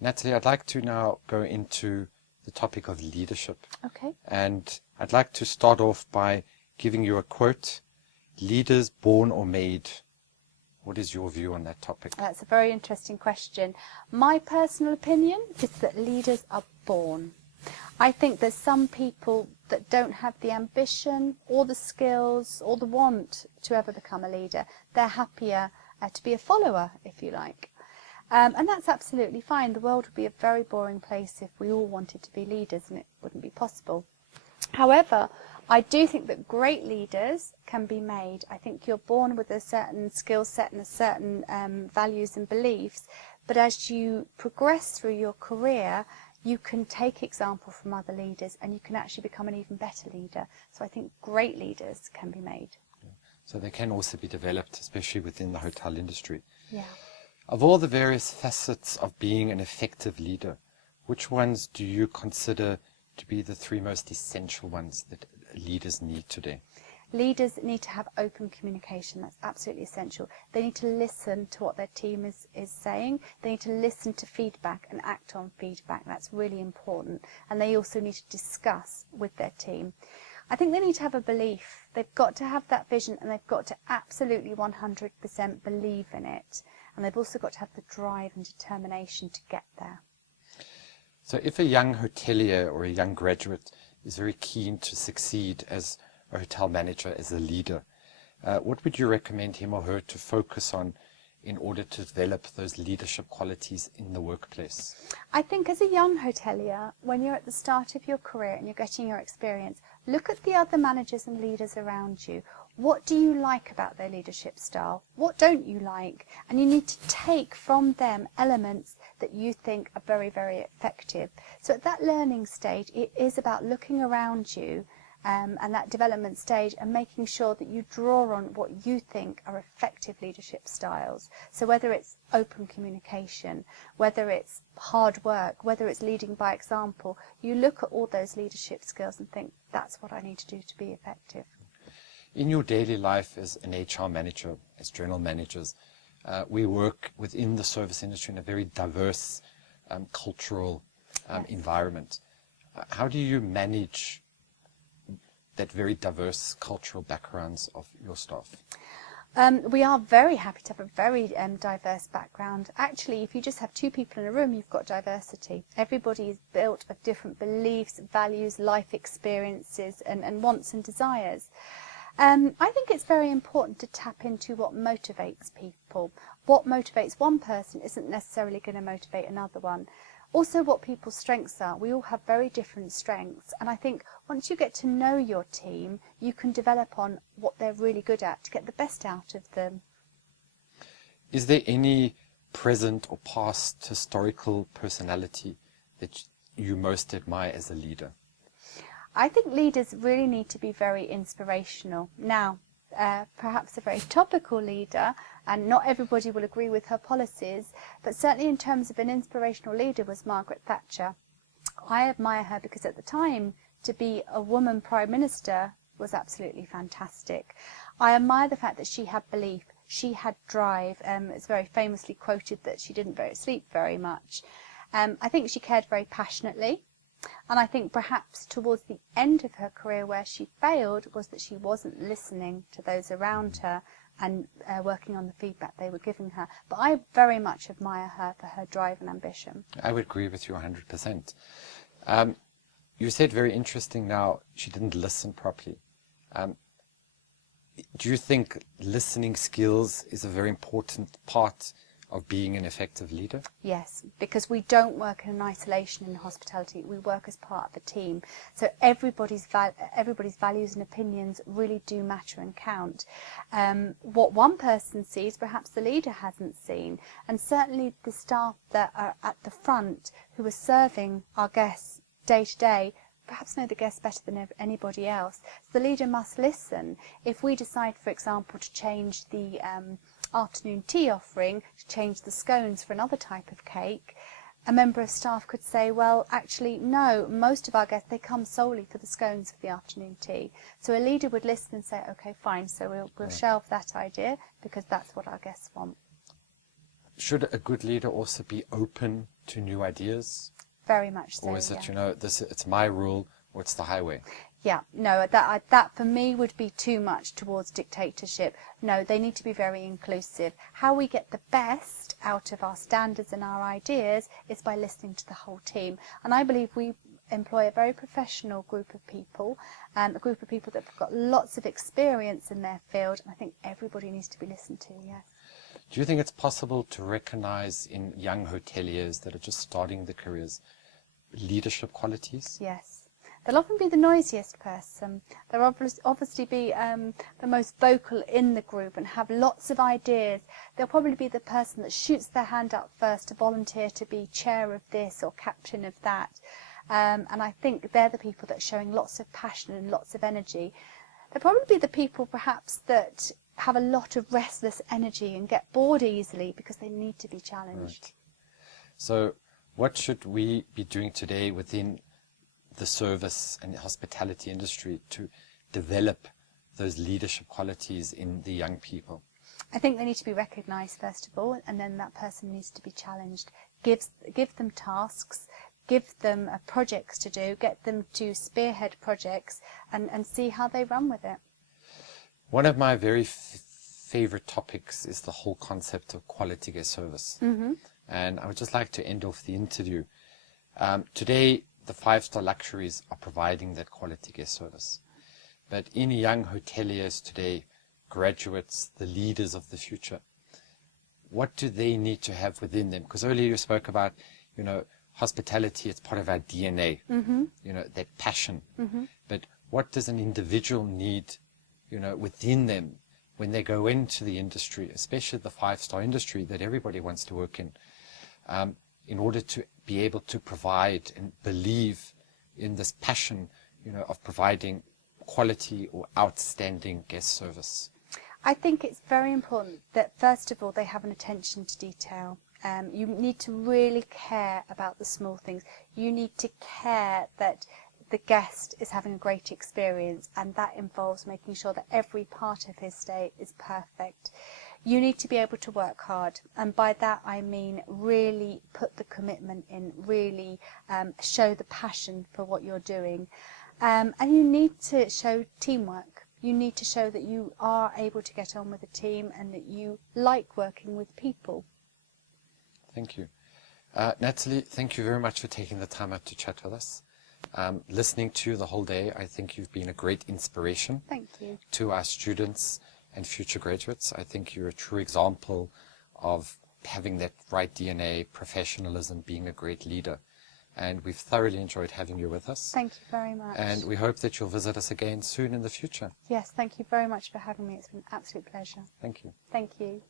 Natalie, I'd like to now go into the topic of leadership. Okay. And I'd like to start off by giving you a quote: "Leaders born or made." What is your view on that topic? That's a very interesting question. My personal opinion is that leaders are born. I think there's some people that don't have the ambition or the skills or the want to ever become a leader. They're happier to be a follower, if you like. And that's absolutely fine. The world would be a very boring place if we all wanted to be leaders, and it wouldn't be possible. However, I do think that great leaders can be made. I think you're born with a certain skill set and a certain values and beliefs, but as you progress through your career, you can take example from other leaders and you can actually become an even better leader. So I think great leaders can be made. So they can also be developed, especially within the hotel industry. Yeah. Of all the various facets of being an effective leader, which ones do you consider to be the three most essential ones that leaders need today? Leaders need to have open communication. That's absolutely essential. They need to listen to what their team is saying. They need to listen to feedback and act on feedback. That's really important. And they also need to discuss with their team. I think they need to have a belief. They've got to have that vision, and they've got to absolutely 100% believe in it. And they've also got to have the drive and determination to get there. So if a young hotelier or a young graduate is very keen to succeed as a hotel manager, as a leader, what would you recommend him or her to focus on in order to develop those leadership qualities in the workplace? I think as a young hotelier, when you're at the start of your career and you're getting your experience, look at the other managers and leaders around you. What do you like about their leadership style? What don't you like? And you need to take from them elements that you think are very, very effective. So at that learning stage, it is about looking around you and that development stage and making sure that you draw on what you think are effective leadership styles. So whether it's open communication, whether it's hard work, whether it's leading by example, you look at all those leadership skills and think, that's what I need to do to be effective. In your daily life as an HR manager, as general managers, we work within the service industry in a very diverse cultural environment. How do you manage that very diverse cultural backgrounds of your staff? We are very happy to have a very diverse background. Actually, if you just have two people in a room, you've got diversity. Everybody is built of different beliefs, values, life experiences and wants and desires. I think it's very important to tap into what motivates people. What motivates one person isn't necessarily going to motivate another one. Also, what people's strengths are. We all have very different strengths, and I think once you get to know your team, you can develop on what they're really good at to get the best out of them. Is there any present or past historical personality that you most admire as a leader? I think leaders really need to be very inspirational. Now, perhaps a very topical leader, and not everybody will agree with her policies, but certainly in terms of an inspirational leader was Margaret Thatcher. I admire her because at the time, to be a woman Prime Minister was absolutely fantastic. I admire the fact that she had belief, she had drive. It's very famously quoted that she didn't sleep very much. I think she cared very passionately. And I think perhaps towards the end of her career where she failed was that she wasn't listening to those around her and working on the feedback they were giving her. But I very much admire her for her drive and ambition. I would agree with you 100%. You said very interesting now, she didn't listen properly. Do you think listening skills is a very important part of being an effective leader? Yes, because we don't work in isolation in hospitality. We work as part of a team. So everybody's values and opinions really do matter and count. What one person sees, perhaps the leader hasn't seen. And certainly the staff that are at the front who are serving our guests day to day perhaps know the guests better than anybody else. So the leader must listen. If we decide, for example, to change the afternoon tea offering, to change the scones for another type of cake, a member of staff could say, well, actually, no, most of our guests, they come solely for the scones for the afternoon tea. So a leader would listen and say, okay, fine, so we'll shelve that idea because that's what our guests want. Should a good leader also be open to new ideas? Very much so. Or is it, yeah. you know, it's my rule or it's the highway? Yeah, no, that for me would be too much towards dictatorship. No, they need to be very inclusive. How we get the best out of our standards and our ideas is by listening to the whole team. And I believe we employ a very professional group of people, a group of people that have got lots of experience in their field. And I think everybody needs to be listened to, yes. Do you think it's possible to recognize in young hoteliers that are just starting their careers leadership qualities? Yes. They'll often be the noisiest person. They'll obviously be the most vocal in the group and have lots of ideas. They'll probably be the person that shoots their hand up first to volunteer to be chair of this or captain of that. And I think they're the people that are showing lots of passion and lots of energy. They'll probably be the people perhaps that have a lot of restless energy and get bored easily because they need to be challenged. Right. So what should we be doing today within the service and hospitality industry to develop those leadership qualities in the young people? I think they need to be recognised first of all, and then that person needs to be challenged. Give them tasks, give them projects to do, get them to spearhead projects and see how they run with it. One of my very favorite topics is the whole concept of quality guest service. Mm-hmm. And I would just like to end off the interview. Today, the five-star luxuries are providing that quality guest service. But in young hoteliers today, graduates, the leaders of the future, what do they need to have within them? Because earlier you spoke about, you know, hospitality, it's part of our DNA, Mm-hmm. you know, that passion. Mm-hmm. But what does an individual need, you know, within them when they go into the industry, especially the five-star industry that everybody wants to work in order to be able to provide and believe in this passion, you know, of providing quality or outstanding guest service? I think it's very important that first of all they have an attention to detail. You need to really care about the small things. You need to care that the guest is having a great experience, and that involves making sure that every part of his stay is perfect. You need to be able to work hard, and by that I mean really put the commitment in, really show the passion for what you're doing. And you need to show teamwork. You need to show that you are able to get on with a team and that you like working with people. Thank you. Natalie, thank you very much for taking the time out to chat with us. Listening to you the whole day, I think you've been a great inspiration. Thank you. To our students and future graduates. I think you're a true example of having that right DNA, professionalism, being a great leader. And we've thoroughly enjoyed having you with us. Thank you very much. And we hope that you'll visit us again soon in the future. Yes, thank you very much for having me. It's been an absolute pleasure. Thank you. Thank you.